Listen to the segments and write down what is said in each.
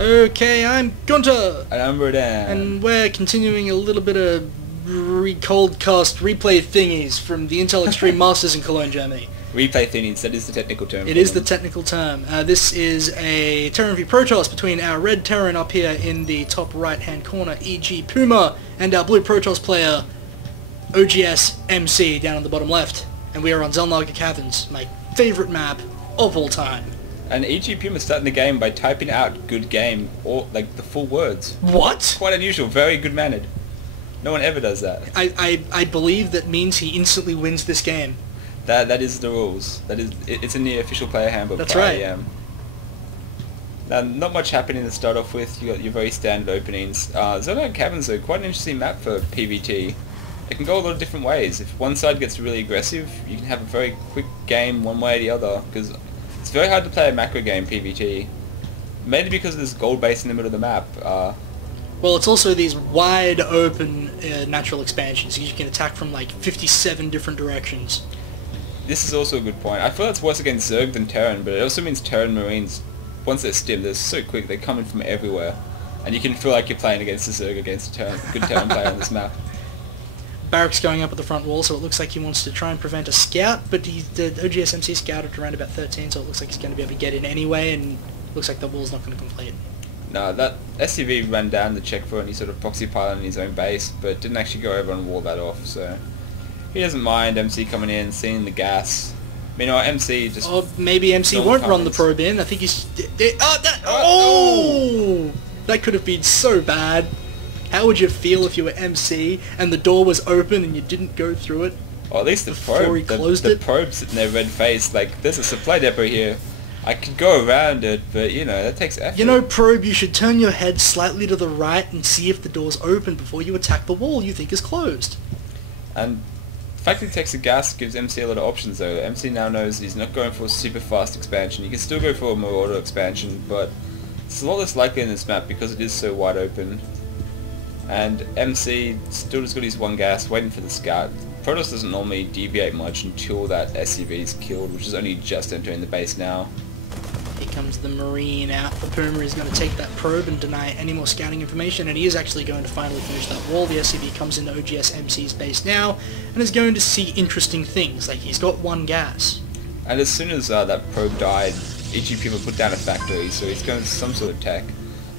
Okay, I'm Gunter, And I'm Rodan. and we're continuing a little bit of cold cast replay thingies from the Intel Extreme Masters in Cologne, Germany. Replay thingies, that is the technical term. It is the technical term. This is a Terran v Protoss between our red Terran up here in the top right-hand corner, EGPuma, and our blue Protoss player, oGsMC, down on the bottom left. And we are on Zelnaga Caverns, my favourite map of all time. And EGPuma starting the game by typing out "good game" or like the full words. What? Quite unusual, very good mannered. No one ever does that. I believe that means he instantly wins this game. That is the rules. It's in the official player handbook. That's for right. IEM. Now, not much happening to start off with. You got your very standard openings. Zelnaga Caverns are quite an interesting map for PvT. It can go a lot of different ways. If one side gets really aggressive, you can have a very quick game one way or the other, because it's very hard to play a macro game PvT, mainly because there's gold base in the middle of the map. Well, it's also these wide open natural expansions. You can attack from like 57 different directions. This is also a good point. I feel that's worse against Zerg than Terran, but it also means Terran Marines, once they're stimmed, they're so quick, they come in from everywhere. And you can feel like you're playing against a Zerg against a good Terran player on this map. Barracks going up at the front wall, so it looks like he wants to try and prevent a scout, but the oGsMC scouted around about 13, so it looks like he's going to be able to get in anyway, and looks like the wall's not going to complete. No, that SCV ran down to check for any sort of proxy pilot in his own base, but didn't actually go over and wall that off, so he doesn't mind MC coming in, seeing the gas. Meanwhile, MC just... Or maybe MC won't run the probe in. I think he's... That could have been so bad. How would you feel if you were MC and the door was open and you didn't go through it? Or at least the before he closed the it? probe sitting there red faced, like, there's a supply depot here. I could go around it, but, you know, that takes effort. You know, probe, you should turn your head slightly to the right and see if the door's open before you attack the wall you think is closed. And the fact that he takes the gas gives MC a lot of options, though. MC now knows he's not going for a super fast expansion. He can still go for a Marauder expansion, but it's a lot less likely in this map because it is so wide open. And MC still just got his one gas, waiting for the scout. Protoss doesn't normally deviate much until that SCV is killed, which is only just entering the base now. Here comes the Marine out. The Puma is going to take that probe and deny any more scouting information, and he is actually going to finally finish that wall. The SCV comes into oGsMC's base now, and is going to see interesting things, like he's got one gas. And as soon as that probe died, EGPuma put down a factory, so he's going to some sort of tech.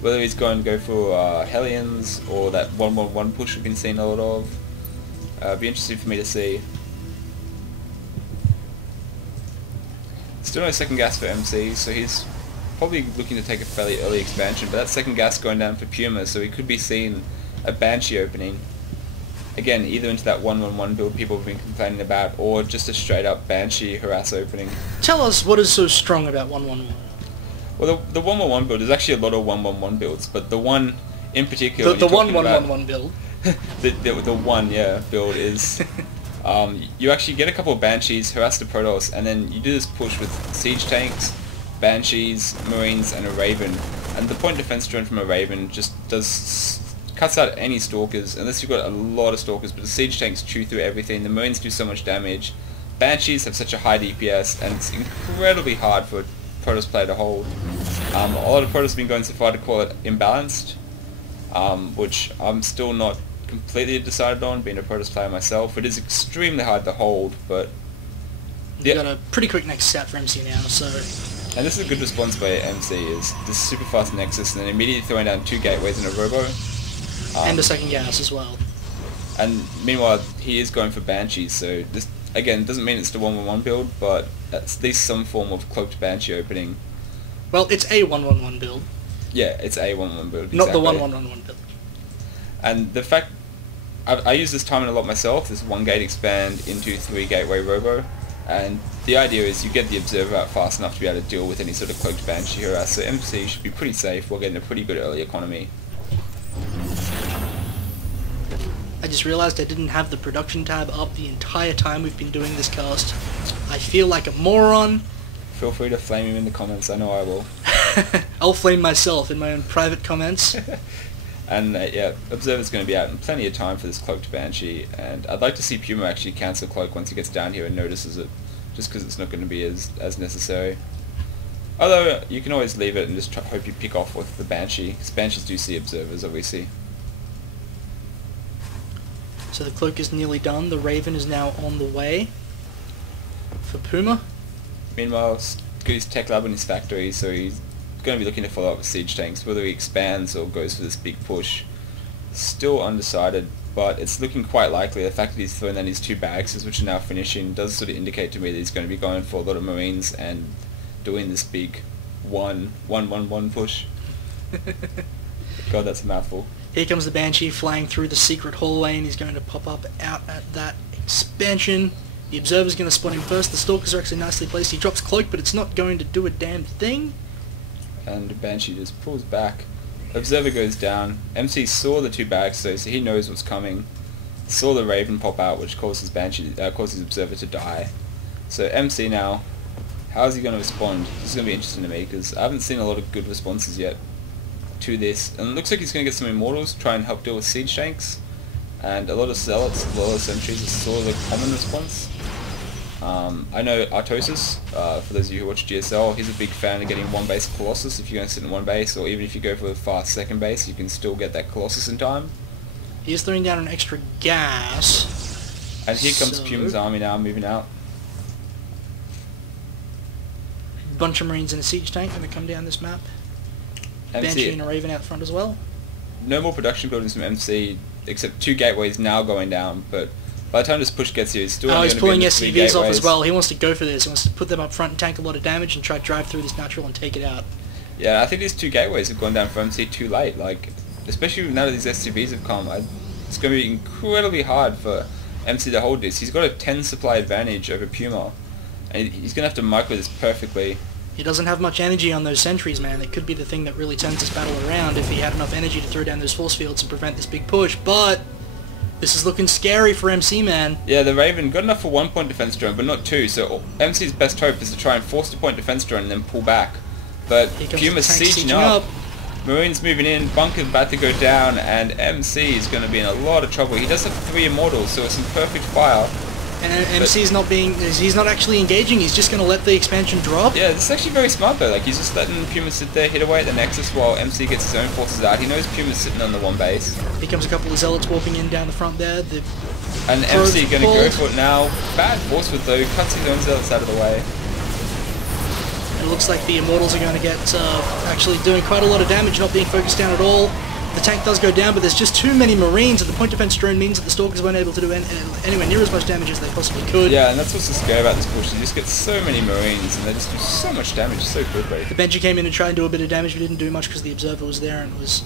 Whether he's going to go for Hellions or that 1-1-1 push we've been seeing a lot of. It'd be interesting for me to see. Still no second gas for MC, so he's probably looking to take a fairly early expansion, but that second gas going down for Puma, so he could be seeing a Banshee opening. Again, either into that 1-1-1 build people have been complaining about, or just a straight up Banshee harass opening. Tell us what is so strong about 1-1-1. Well, the 1-1-1 build, there's actually a lot of 1-1-1 builds, but the one in particular... The 1-1-1-1 build. the one, yeah, build is... you actually get a couple of Banshees, harass the Protoss, and then you do this push with Siege Tanks, Banshees, Marines, and a Raven. And the point defense drone from a Raven just cuts out any Stalkers, unless you've got a lot of Stalkers, but the Siege Tanks chew through everything, the Marines do so much damage, Banshees have such a high DPS, and it's incredibly hard for Protoss player to hold. A lot of Protoss have been going so far to call it imbalanced, which I'm still not completely decided on, being a Protoss player myself. It is extremely hard to hold, but... We've got a pretty quick next set for MC now, so... And this is a good response by MC, is this super fast Nexus, and then immediately throwing down 2 gateways and a Robo. And a second gas as well. And meanwhile, he is going for Banshees, so this, again, doesn't mean it's the 1-1-1 build, but at least some form of cloaked Banshee opening. Well, it's a 1-1-1 build. Yeah, it's a 1-1 build, exactly. Not the 1-1-1 build. And the fact... I use this timing a lot myself, this 1 gate expand into 3 gateway Robo, and the idea is you get the Observer out fast enough to be able to deal with any sort of cloaked Banshee harass, so MC should be pretty safe while getting a pretty good early economy. I just realized I didn't have the production tab up the entire time we've been doing this cast. I feel like a moron. Feel free to flame him in the comments, I know I will. I'll flame myself in my own private comments. And yeah, Observer's going to be out in plenty of time for this cloaked Banshee, and I'd like to see Puma actually cancel cloak once he gets down here and notices it, just because it's not going to be as necessary. Although, you can always leave it and just hope you pick off with the Banshee, because Banshees do see observers, obviously. So the Cloak is nearly done. The Raven is now on the way for Puma. Meanwhile, he's got his tech lab in his factory, so he's going to be looking to follow up with siege tanks, whether he expands or goes for this big push. Still undecided, but it's looking quite likely. The fact that he's thrown down his 2 barracks, which are now finishing, does sort of indicate to me that he's going to be going for a lot of Marines and doing this big 1-1-1-1 push. God, that's a mouthful. Here comes the Banshee flying through the secret hallway, and he's going to pop up out at that expansion. The Observer's going to spot him first. The Stalkers are actually nicely placed. He drops Cloak, but it's not going to do a damn thing. And the Banshee just pulls back. Observer goes down. MC saw the 2 barracks though, so he knows what's coming. Saw the Raven pop out, which causes causes Observer to die. So MC now, how is he going to respond? This is going to be interesting to me, because I haven't seen a lot of good responses yet to this. And it looks like he's going to get some Immortals, try and help deal with siege tanks, and a lot of Zealots, a lot of Sentries. Is sort of the common response. I know Artosis, for those of you who watch GSL, he's a big fan of getting 1 base Colossus. If you're going to sit in 1 base, or even if you go for a fast 2nd base, you can still get that Colossus in time. He is throwing down an extra gas. And here comes Puma's army now, moving out. Bunch of Marines and a siege tank going to come down this map. MC, Banshee and a Raven out front as well. No more production buildings from MC, except 2 gateways now going down, but by the time this push gets here, he's still he's pulling SCVs SCVs off as well. He wants to go for this. He wants to put them up front and tank a lot of damage and try to drive through this natural and take it out. Yeah, I think these 2 gateways have gone down for MC too late. Like, especially now that these SCVs have come, it's going to be incredibly hard for MC to hold this. He's got a 10 supply advantage over Puma, and he's going to have to micro this perfectly. He doesn't have much energy on those sentries, man. It could be the thing that really turns this battle around if he had enough energy to throw down those force fields and prevent this big push, but this is looking scary for MC, man. Yeah, the Raven got enough for 1 point defense drone, but not 2, so MC's best hope is to try and force 2 point defense drone and then pull back. But Puma's sieging up. Marines moving in, Bunker's about to go down, and MC is going to be in a lot of trouble. He does have 3 Immortals, so it's in perfect fire. And MC's not he's not actually engaging, he's just going to let the expansion drop. Yeah, this is actually very smart though, like he's just letting Puma sit there, hit away at the Nexus while MC gets his own forces out. He knows Puma's sitting on the 1 base. Here comes a couple of Zealots walking in down the front there. And MC going to go for it now. Bad force with though, cuts his own Zealots out of the way. And it looks like the Immortals are going to get actually doing quite a lot of damage, not being focused down at all. The tank does go down, but there's just too many Marines, and the point defense drone means that the Stalkers weren't able to do anywhere near as much damage as they possibly could. Yeah, and that's what's so scary about this push. You just get so many Marines, and they just do so much damage so quickly. The Banshee came in and tried to do a bit of damage, but didn't do much because the Observer was there and was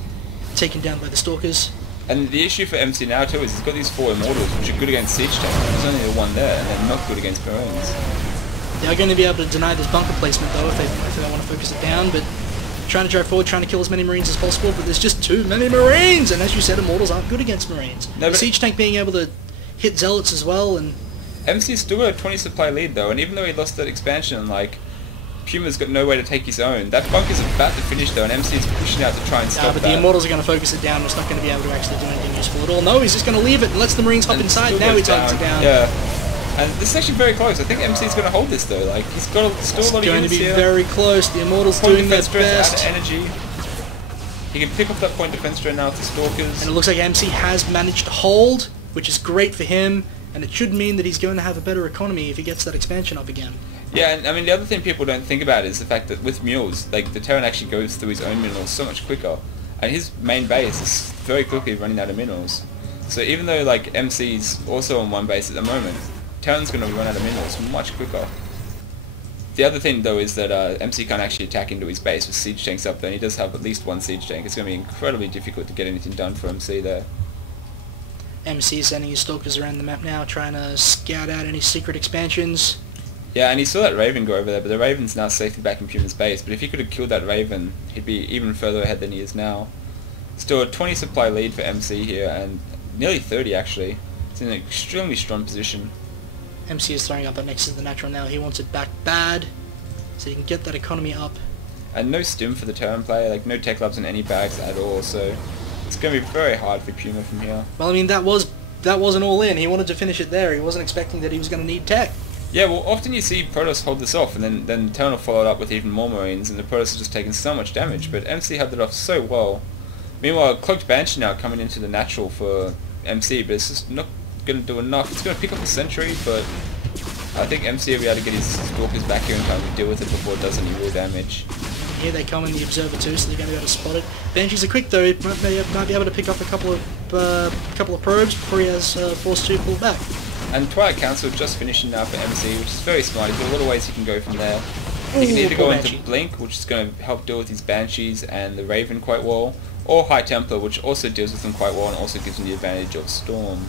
taken down by the Stalkers. And the issue for MC now too is he's got these 4 Immortals, which are good against siege tanks. There's only the 1 there, and they're not good against Marines. They are going to be able to deny this bunker placement though if they want to focus it down, but trying to drive forward, trying to kill as many Marines as possible, but there's just too many Marines! And as you said, Immortals aren't good against Marines. No, the siege tank being able to hit Zealots as well, and MC's still got a 20 supply lead though, and even though he lost that expansion, like, Puma's got no way to take his own. That bunker's about to finish though, and MC's pushing out to try and stop but that. The Immortals are going to focus it down, and it's not going to be able to actually do anything useful at all. No, he's just going to leave it and lets the Marines hop inside. Now he targets it down. Yeah. And this is actually very close. I think MC's going to hold this though. Like, he's got still a lot of units here. It's going to be very close. The Immortals doing their best. Out of energy. He can pick up that point defense drone now with the Stalkers. And it looks like MC has managed to hold, which is great for him, and it should mean that he's going to have a better economy if he gets that expansion up again. Yeah, and I mean, the other thing people don't think about is the fact that with mules, like, the Terran actually goes through his own minerals so much quicker, and his main base is very quickly running out of minerals. So even though, like, MC's also on 1 base at the moment, Terran's going to run out of minerals much quicker. The other thing though is that MC can't actually attack into his base with siege tanks up there, and he does have at least 1 siege tank. It's going to be incredibly difficult to get anything done for MC there. MC is sending his Stalkers around the map now, trying to scout out any secret expansions. Yeah, and he saw that Raven go over there, but the Raven's now safely back in Puma's base. But if he could have killed that Raven, he'd be even further ahead than he is now. Still a 20 supply lead for MC here, and nearly 30 actually. It's in an extremely strong position. MC is throwing up that Nexus to the natural now. He wants it back bad, so he can get that economy up. And no stim for the Terran player, like no tech labs in any barracks at all, so it's going to be very hard for Puma from here. Well, I mean, that wasn't all in. He wanted to finish it there. He wasn't expecting that he was going to need tech. Yeah, well, often you see Protoss hold this off, and then Eternal followed up with even more Marines, and the Protoss are just taking so much damage, but MC held it off so well. Meanwhile, Cloaked Banshee now coming into the natural for MC, but it's just not going to do enough. It's going to pick up the Sentry, but I think MC will be able to get his Stalkers back here in time to deal with it before it does any real damage. Here they come in the Observer too, so they're going to be able to spot it. Banshees are quick though, he might be able to pick up a couple of probes before he has forced to pull back. And Twilight Council just finishing now for MC, which is very smart. He's got a lot of ways he can go from there. Ooh, he can either go Banshee. into Blink, which is going to help deal with his Banshees and the Raven quite well, or High Templar, which also deals with them quite well and also gives him the advantage of Storm.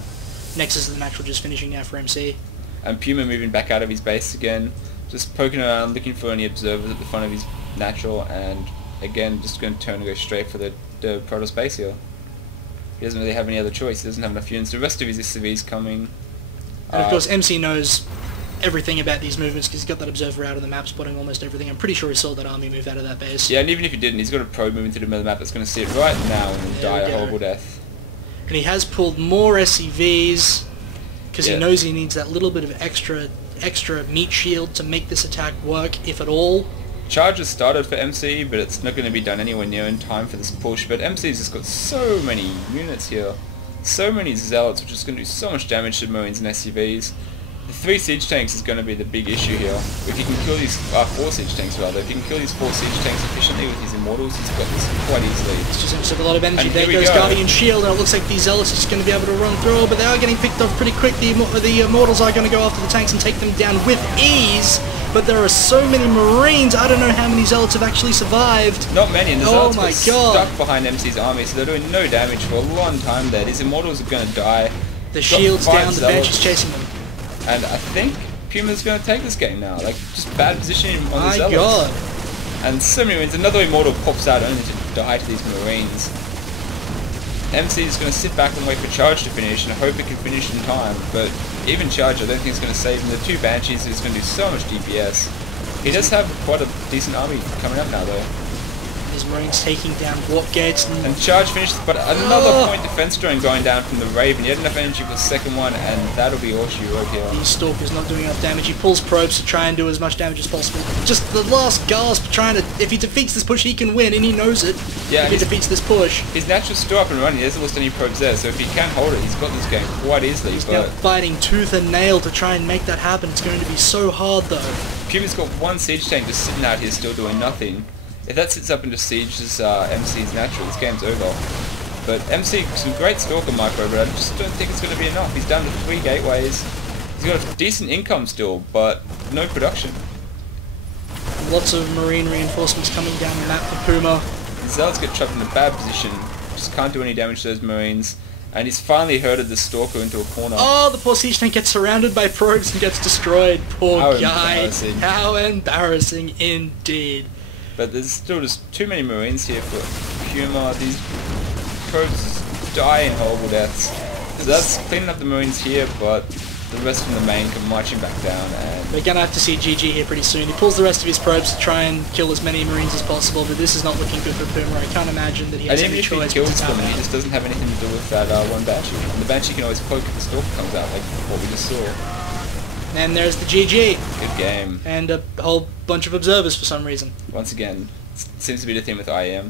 Nexus is the natural just finishing now for MC. And Puma moving back out of his base again, just poking around, looking for any observers at the front of his natural, and again just going to turn and go straight for the Protoss base here. He doesn't really have any other choice, he doesn't have enough units. The rest of his SCVs coming. And of course MC knows everything about these movements because he's got that observer out on the map spotting almost everything. I'm pretty sure he saw that army move out of that base. Yeah, and even if he didn't, he's got a probe moving to the middle of the map that's going to see it right now and then die There we a go. horrible death. And he has pulled more SCVs because Yeah. he knows he needs that little bit of extra meat shield to make this attack work, if at all. Charge has started for MC, but it's not going to be done anywhere near in time for this push. But MC's just got so many units here. So many Zealots, which is going to do so much damage to Marines and SCVs. The 3 siege tanks is going to be the big issue here. If you can kill these 4 siege tanks rather, if you can kill these 4 siege tanks efficiently with his Immortals, he's got this quite easily. It's just going to take a lot of energy. And There here we goes go. Guardian Shield, and it looks like these Zealots are just going to be able to run through, but they are getting picked off pretty quick. The Immortals are going to go after the tanks and take them down with ease, but there are so many Marines, I don't know how many Zealots have actually survived. Not many, and the Oh Zealots my got God. stuck behind MC's army, so they're doing no damage for a long time there. These Immortals are going to die. The Got shield's 5 down, the bench is Zealots. chasing them. And I think Puma's going to take this game now. Like, just bad positioning on the My Zealots. God. And so many Marines. Another Immortal pops out only to die to these Marines. MC is going to sit back and wait for Charge to finish and hope it can finish in time. But even Charge, I don't think it's going to save him. The 2 Banshees is going to do so much DPS. He does have quite a decent army coming up now, though. These Marines taking down warp gates And Charge finishes, but another point defense drone going down from the Raven. He had enough energy for the second one, and that'll be all she wrote here. These Stalkers not doing enough damage. He pulls probes to try and do as much damage as possible. Just the last gasp trying to... If he defeats this push, he can win, and he knows it. Yeah, if he defeats this push. His natural's still up and running. He hasn't lost any probes there, so if he can hold it, he's got this game quite easily. He's now But fighting tooth and nail to try and make that happen. It's going to be so hard, though. Puma's got 1 siege tank just sitting out here still doing nothing. If that sits up into sieges MC's natural, this game's over. But MC, some great Stalker micro, but I just don't think it's going to be enough. He's down to 3 gateways. He's got a decent income still, but no production. Lots of Marine reinforcements coming down the map for Puma. The Zealots get trapped in a bad position, just can't do any damage to those Marines, and he's finally herded the Stalker into a corner. Oh, the poor siege tank gets surrounded by probes and gets destroyed. Poor How guy. embarrassing. How embarrassing indeed. But there's still just too many Marines here for Puma. These probes die in horrible deaths. So that's cleaning up the Marines here, but the rest from the main come marching back down, and We're going to have to see GG here pretty soon. He pulls the rest of his probes to try and kill as many Marines as possible, but this is not looking good for Puma. I can't imagine that he has even any if he choice but kills to tap them, he out. just doesn't have anything to do with that 1 Banshee. And the Banshee can always cloak if the Stalker comes out, like what we just saw. And there's the GG. Good game. And a whole bunch of observers for some reason. Once again, seems to be the theme with IEM.